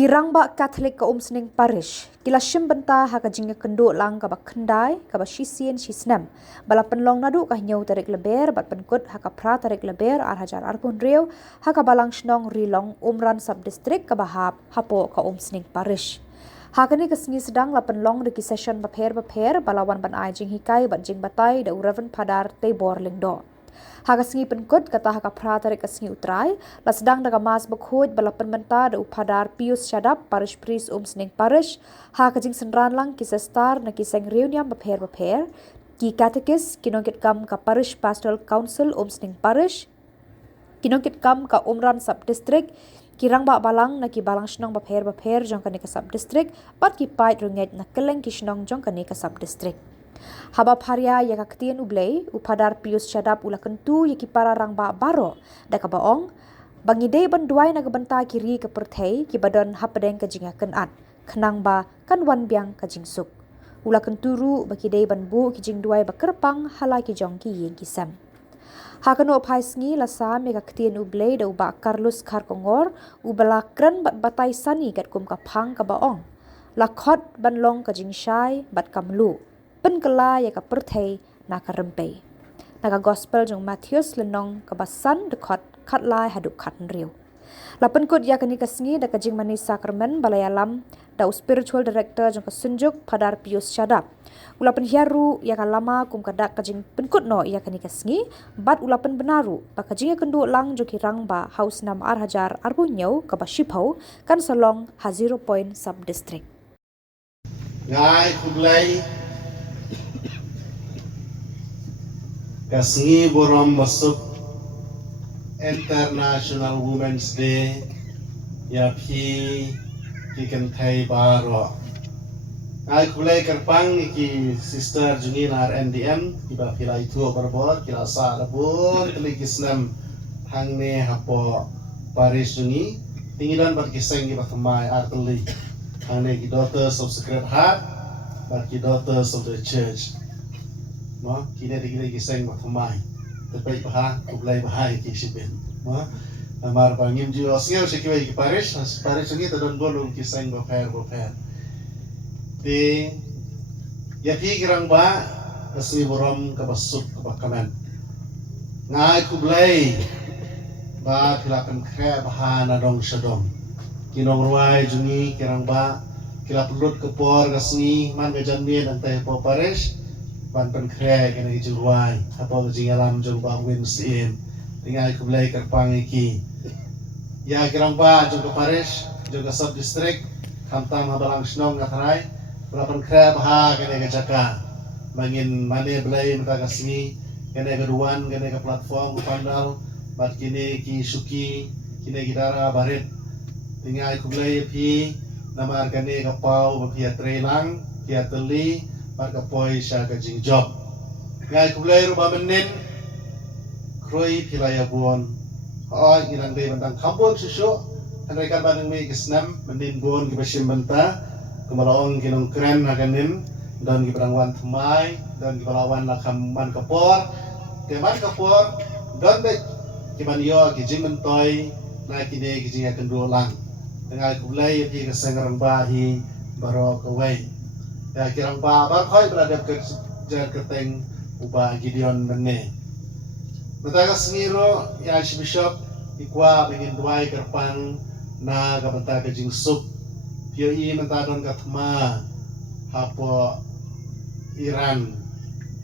Kirang ba Catholic ka umsning parish, kila benta haka jinga kendo lang ka ba kendai, ka ba shisien shisnem. Bala penlong nadu ka nyau tarik leber, bat penkut haka pra tarik leber hajar arpun riau, haka balang shnong rilong umran sub-district ka bahap hapo ka umsning parish. Haka ni kesini sedang la penlong deki session baper balawan ban ai jing hikai bat jing batai da uravan padar te borling do. Haka sengi penkut kata haka prata rek sengi utrai la sedang daga mas bekhoj bala penmenta da upadar Pius Syadap parish priest sning parish haka jing senran lang ki sestar na ki seng reunion baper ki katekis kinongkit kam ka parish pastoral council sning parish kinongkit kam ka umran sub district kirang ba balang na ki balang shnong baper jong kani ka sub district bat ki pait runget na keleng ki shnong jong kani ka sub district. Haba pharia ya kaktian ublei upadar Pius Syadap ula kentu ya para rang ba baro da ka baong bangidei banduai na benta kiri ke perthei ki badon hapadeng ka jinga kenat kenang ba kan wan biang ka jingsuk ula kenturu bakidei banbu ki jing duai ba kerpang hala ki jong ki yeng kisam hakano phai sngi la sa me kaktian ublei da uba Carlos Karkongor ubala kren bat batai sani gat kum ka phang ka baong lakhot banlong ka jing shai bat kamlu penkela ya ka perthei na ka rempe na ka gospel jong Matthews lenong ka basan dekot khatlai haduk khatn riu la penkut ya kani kasngi da ka jing mani sakramen balayalam da spiritual director jong ka sunjuk padar Pius Syadap ula penhiaru ya ka lama kum ka dak ka jing penkut no ya kani kasngi bat ula pen benaru ba ka jing kendu lang jo kirang ba house nam hajar arbunyau ka ba shipau kan salong ha 0 point sub district ngai kublai kasngi borom basuk International Women's Day ya phi ki kan thai baro ai kulai karpang ki sister jungin RNDM iba pilai tu berbor kila sa rabun telikisnam hangne hapo Paris jungi tingidan bar kiseng ki batamai arteli hangne ki daughters of Sacred Heart bar ki daughters of the church no kini digile kiseng batamai tapi bahang kulai bahai ki sibin no amar bangim ju osngel sekiwai ki Paris jungi tadon bolung kiseng baper di ya pi kirang ba kasih borom kabasuk kabakaman ngai kublai ba kilakan kre bahana dong syadong kinong ruai jungi kirang ba kilap lut kepor kasni man gajamin antai po Paris ban pen kre kena iju ruai apa jing alam jong ba win sin tingai kublai kerpang iki ya kirang ba jong ke Paris jong ke sub district kamtam habalang snong ngatarai berapa kira bah kena kejaka mangin mane belai mata kasmi kena keduan kena ke platform pandal bat kini ki suki kini gitara barit tinggal ku belai pi nama kene ke pau bapia trelang pia teli bat ke poi sya ke jing job ngai ku belai ruba menen kroi pilaya buon oh ngilang dei bentang kampung susu mereka bandeng me kesnam menen buon ke basim benta kemalaong kinong kren naganin dan kiperangwan temai dan kipalawan lakaman kapor keman kapor dan dek kiman yo kijing mentoy na kini kijing akan dulang dengan kulai di kesengarang bahi baro kawai ya kirang ba khoi berada ke jar keteng ubah Gideon benne mataga sengiro ya bishop ikwa bingin duai kerpang na kabanta kijing sup POI mentadon katma hapo Iran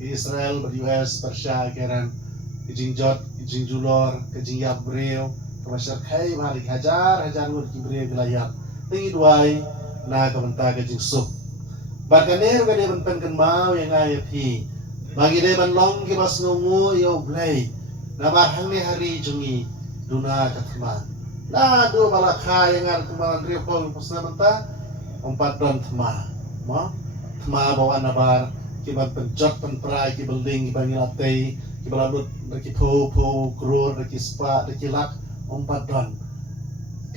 Israel US Persia keran kijing jot kijing julor kijing yabreo kemasar kai malik hajar ngur kibreo wilayah tingi duai na kabanta kijing sup bakaner gade benpen kan mau yang ayapi bagi de ban long ki bas ngungu yo blai na barhang ni hari jungi duna katma nah do balakha yang ar kumalan rio ko pusna benta empat don tma bawa nabar kiban penjot penprai ki building ki bangilatei ki baladut ki po kror ki spa ki lak empat don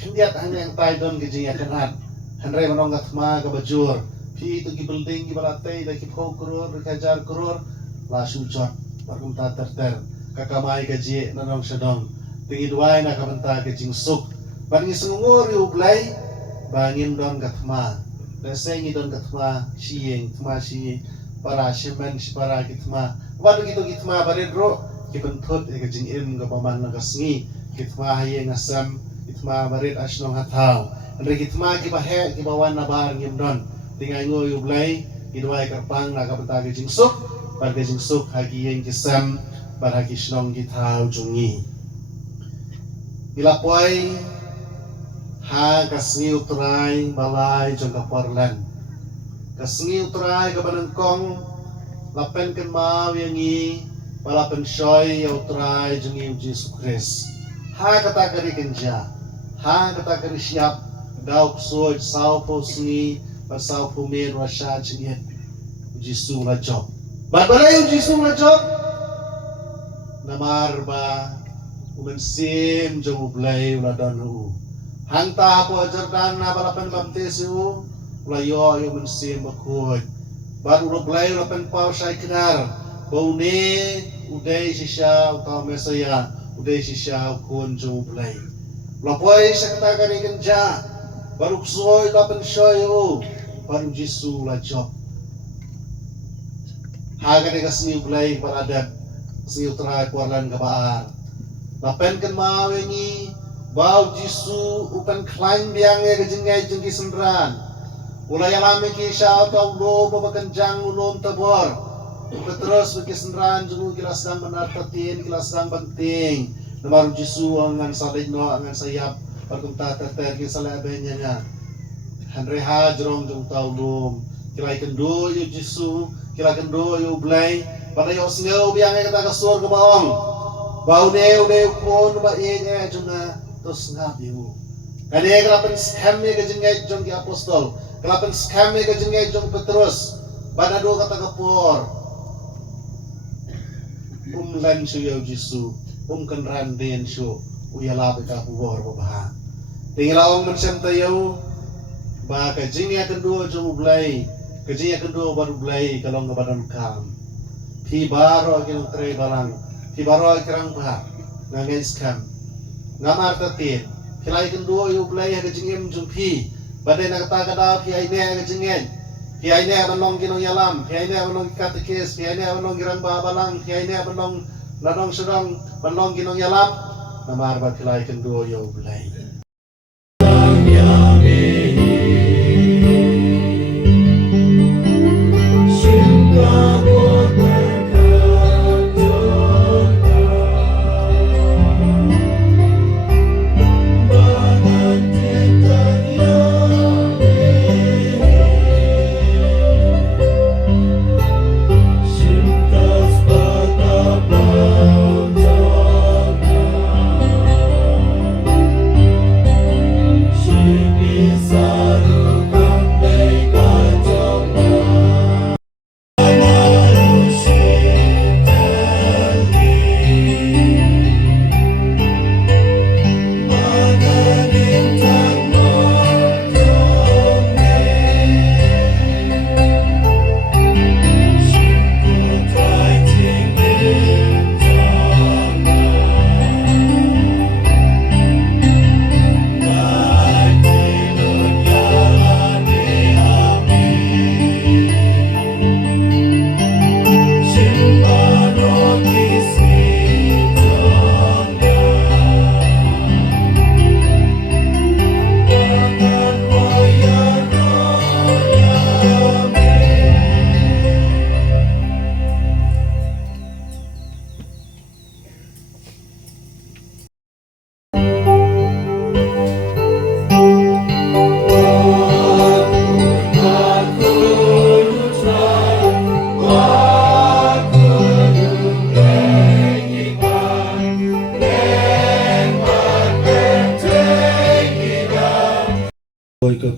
kendiat hanya yang tai don ki jinga kenat hanre manong gatma ka bajur pi tu ki building ki balatei ki po kror ki hajar kror la sujot bagum ta terter kakamai gaji nanong sedong tingi duai na kabenta ke jingsuk bani sengur yu blai bangin don gatma lesengi don gatma sieng tma si para semen si para gitma wadu gitu gitma baredro kibentut jing im ga paman nagasngi gitma haye ngasam gitma bared asnong hatau andre gitma kibahe kibawan nabar ngim don tingai ngo yublai gidwai karpang naga betagi jing suk barga jing suk hagi yang kisam barhagi snong gitau jungi ilapoi ha kasngi utrai balai jong kaporlan kasngi utrai kabanengkong lapen ken mau yangi balapen shoy utrai jungi Yesus Kristus ha kata kari kenja ha kata kari siap dauk soj saupo singi pasaupo mer washa jingit Yesus la job balai Yesus la job namar ba umensim jong ublay uladon hu hangta po Jordan na balapan baptisu ulayo yo mensim bakut baru ublay ulapan pau sai kenar baune udai sisya utau mesaya udai sisya kun jong ublay lapoi sakta kani kenja baru soy lapan shoyu baru Yesus la job haga de kasni ublay paradab si utrai kuarlan gabaar lapen kan mawengi bau Yesus upan klaim biang ya kejengai jengki sendran ulai alami kisah atau lo babakan jang ulum tabor terus bagi sendran jengku kila sedang menartatin kila sedang penting namar Yesus angan salino angan sayap perkumta terter kisah lebenya nya handre hajrong jeng tau lum kila kendo yo Yesus kila kendo yo blay pada yo sngeu biang ya kata kasur ke bawang bau ne ude kon ba ye junga tos ngabiu kade kelapen scam ke jengai jong ki apostol kelapen scam ke jengai jong Petrus bana do kata kapor lan su yo Yesus kan randen su uyala ka puor babaha tinglaong mensen tayo ba ka jengai kedua jong ublay ka jengai kedua baru ublay kalau ngabadan kam ti baro akin tre balang ti baro akirang pa ngangen scam ngamar tatin kilai kendo yu blai ha kejingem jumpi badai nak kata kada pi aine ha kejingen pi aine banong kinong yalam pi aine banong katekes pi aine banong girang babalang pi aine banong ladong sedang banong kinong yalam namar ba kilai kendo yu blai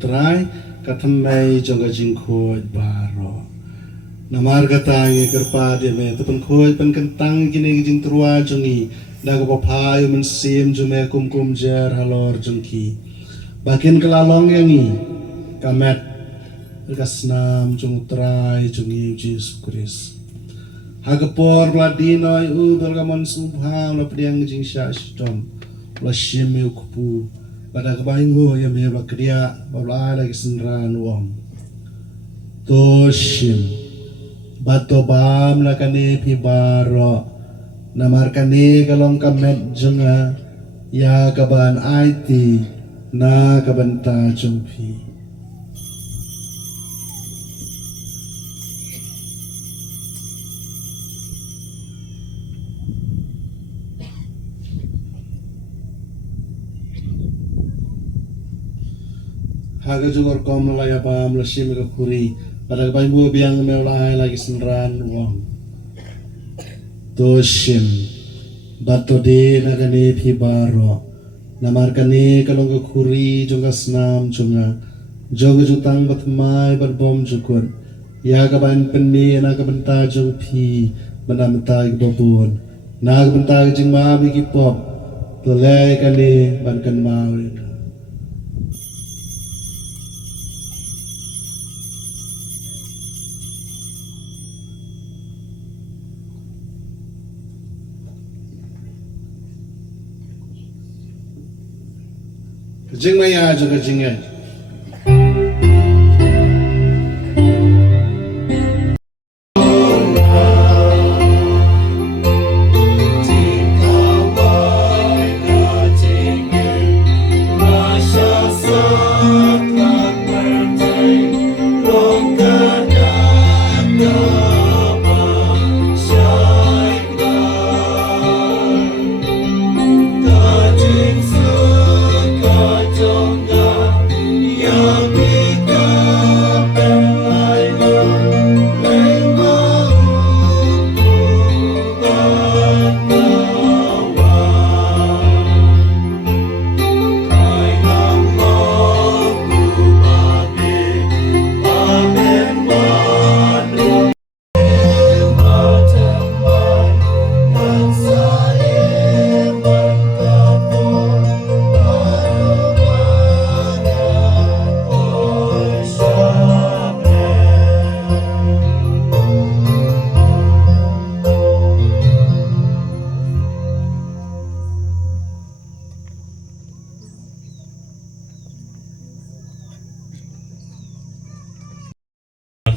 Trai katamai jongga jingkoi baro namar gatangi kerpa dia me tepen koi pen kentang kini jing terua jongi daga papayu mensim jume kum jer halor jongki bakin kelalong yangi kamet kasnam jong trai jongi Yesus Kristus hagapor bladino u belgamon subha la pediang jing sya sidom la shimi kupu pada kebaingu yang mebla kedia babla lagi senran wong toshim bato bam lakane pi baro namar kane kalong kamet junga ya kaban IT na kabanta jumpi haga jungor kom laya pam lasim ka kuri pada kabaingu biang mebla lagi senran wong toshim bato de nagane pi baro namar kane kalong kuri jonga snam jonga joga jutang batmai berbom jukun ya kaban penni na kabenta jong pi benamta babun na kabenta jing ma bi pop to le kane ban kan mau jing maya jaga jingnya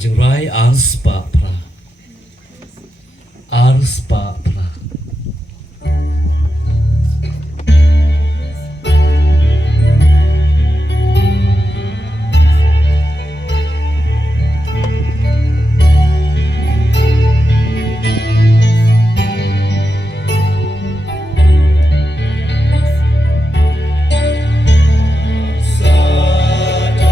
Jingrai arspa pra arspa pra Sadar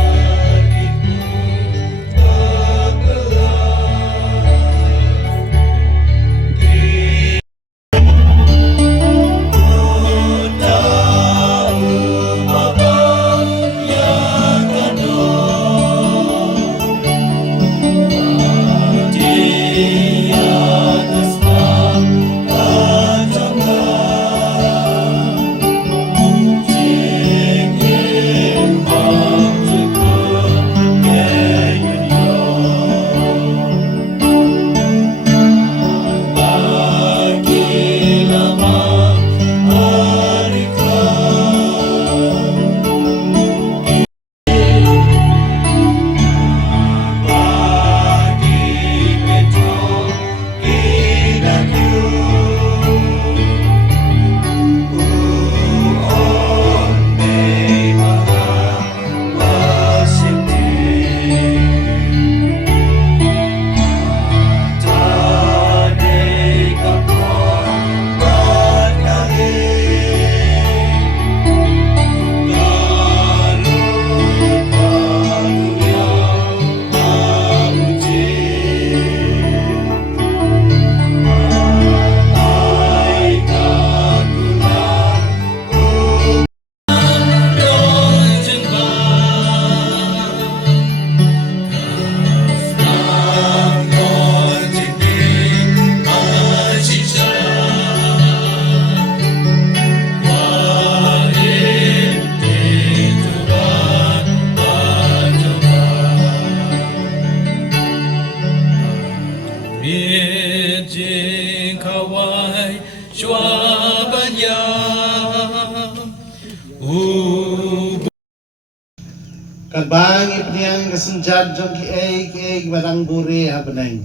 Bangi peniang kesenjat jong ki barang buri ha beneng.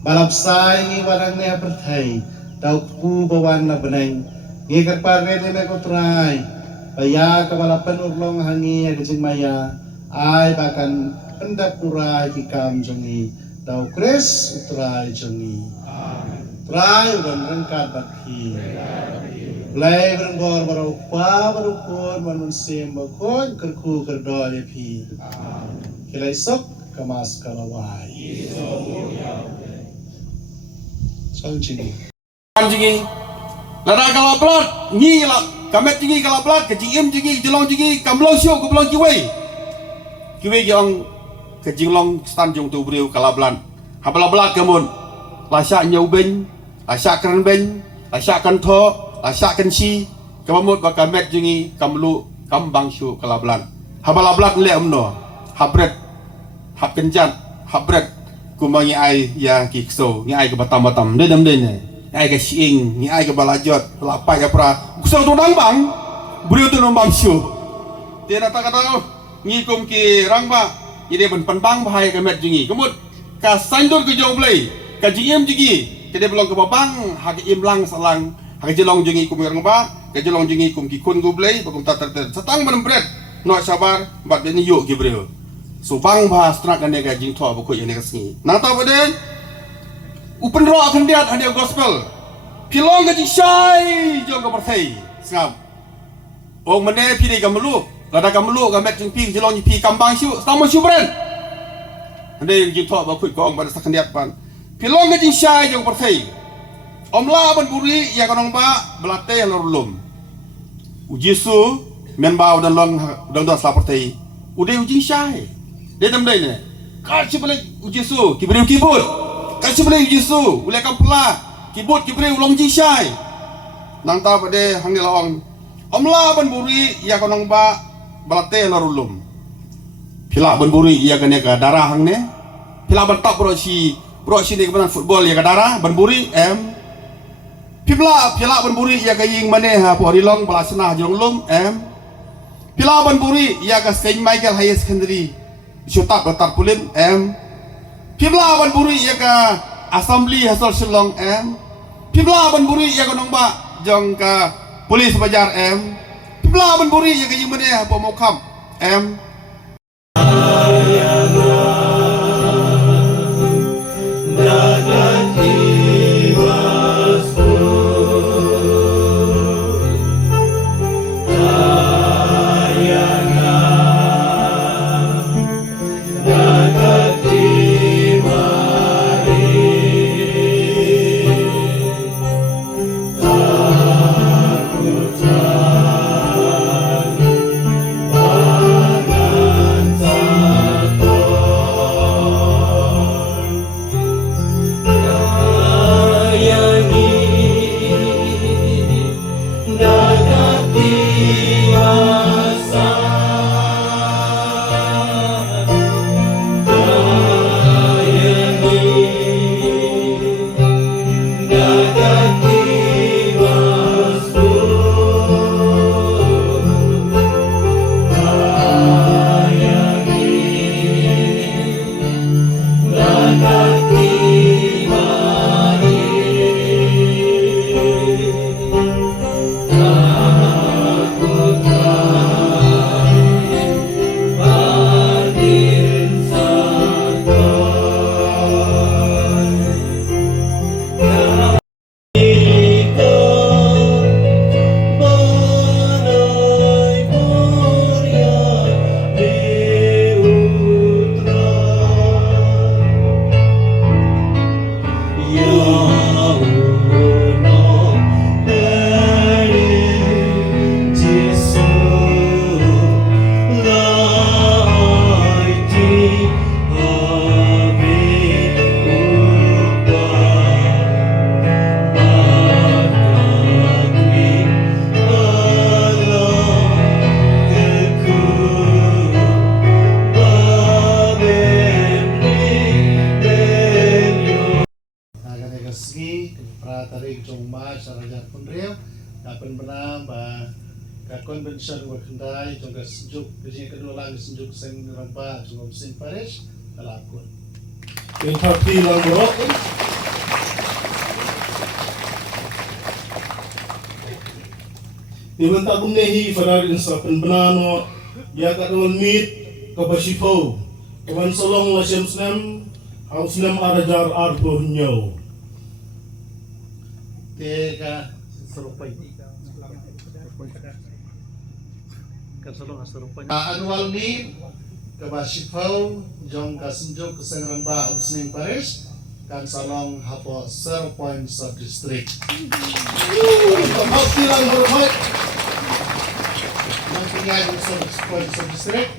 Balap sai ngi barang ne perthai. Tau pu bawan na beneng. Ngi kerpare ne me kotrai. Baya kabalapan urlong hangi agajing maya. Ai bahkan pendap pura ki jongi. Tau kres utrai jongi. Trai udan rengkat bakhi. Lai berengkor barupa barukun manusia bakun kerku kerdoy pi. Kilai sok kemas kalawai. Sanjing. Jingi lada kalau pelat ngi la kamet jingi kalau pelat kejingim jingi jelong jingi kamlong syok ke belong kiwe yang kejinglong stand jong tu beriu kalau pelan habala belat kemun lasak nyau ben lasak keren ben lasak kan tho lasak kan si kamut ba kamet jingi kamlu kambang syok kalau pelan habala belat le umno habret hab kenjan habret kumangi ai ya kikso ngi ai ke batam-batam dedam dene ai ke siing ngi ai ke balajot lapai ke pra kusau tu bang beriu tu nombang syok dia kata ngikum ki rangba ide ben penbang bahaya ke met jingi kemut ka sandur ke jong play ka jingim jingi kede belong ke babang hak imlang salang hak jelong jingi kum rangba ka jelong jingi kum ki kun gu play bakum ta setang menempret no sabar bat ben yuk ki breu so bang bahas trak kan ga jing tho ba ko yene kasngi nang ta beden upen ro akan diat hanya gospel pilong ga jing shai jong ka perthai ngam ong mene pide ga melu lada kamlu ga met jing pi jelong pi kambang syu stamo syu bren ande jing tho ba khut ko ong ba sakan diat pan pilong ga jing shai jong perthai omla ban buri ya kanong ba belate lorlum ujisu men ba udan long udan do sla perthai ude ujing shai de dam dai ne ka chi bele ujisu ki beri kibut ka chi bele ujisu ule kampla kibut ki beri ulong jing shai nang ta ba de hang ni laong omla ban buri ya kanong ba balate larulum pila ban buri ya kan ka darah hang ne pila ban tak bro si ne kebenan football ya ka darah ban buri pila ban buri ya ka ying mane ha pori long balasna jong lum pila ban buri ya ka Saint Michael High Secondary Syutak Batar Pulim pila ban buri ya ka Assembly Hasol Shillong pila ban buri ya ka nong ba jong ka Polis Bajar pila ban buri ya ka ying mane ha po mo kam ka convention wa kendai jong ka sejuk kejing kedua lang sejuk sing ramba jong sing parish kalakun. Yung party lang bro. Dimanta kumnehi fadar insa penbenano ya kadon meet kabasifo. Kawan solong la syamsnam hausnam arajar arbo nyo. Teka serupai. Annual meet kabasifo jong ka sejuk sing ramba sing parish kan salong hapo 0 point sub district. Party lang bro. Yang tinggal di point sub district.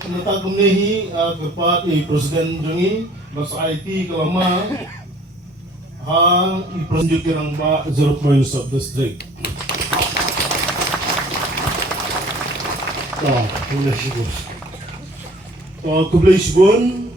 Penata kumnehi kepat presiden jongi basa IT kelama i presiden kirang ba 0 point sub district. Kublai Shibun.